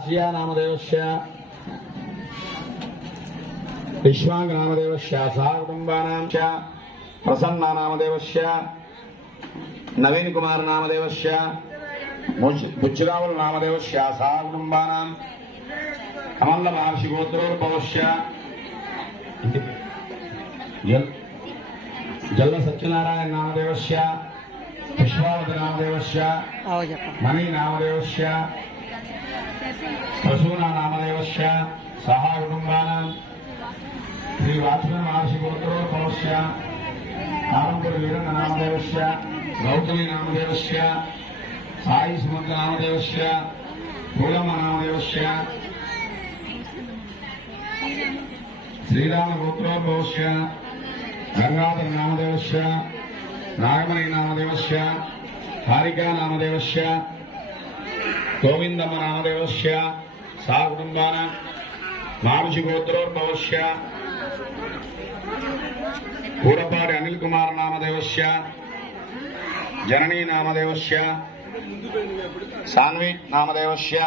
आसिया नामदेवस्य विश्वांग नामदेवस्य सह कुटुंबानां च प्रसन्ना नामदेवस्य नवीन कुमार नामदेवस्य बुच्चिरावुल नामदेवस्य सह कुटुंबानां अमल्ल महर्षि गोत्रोद्भवस्य जल्ल सत्यनारायण नामदेवस्य विश्वावत नामदेवस्य मणि नामदेवस्य प्रसूना नामदेवस्य सह कुटुंबानां श्री वाचमन महर्षि गोत्रोद्भवस्य नारंपुर वीरंग नामदेवस्य गौतमी नामदेवस्य साई सुमंत नामदेवस्य फूलम्म नामदेवस्य श्रीराम गोत्रोद्भवस्य गंगाधर नामदेवस्य नागमणि नामदेवस्य हारिका नामदेवस्य गोविंदम्म नामदेवस्य सह कुटुंबानां महर्षि गोत्रोद्भवस्य कूडपाडि अनिल कुमार नामदेवस्य जननी नामदेवस्य सान्वी नामदेवस्य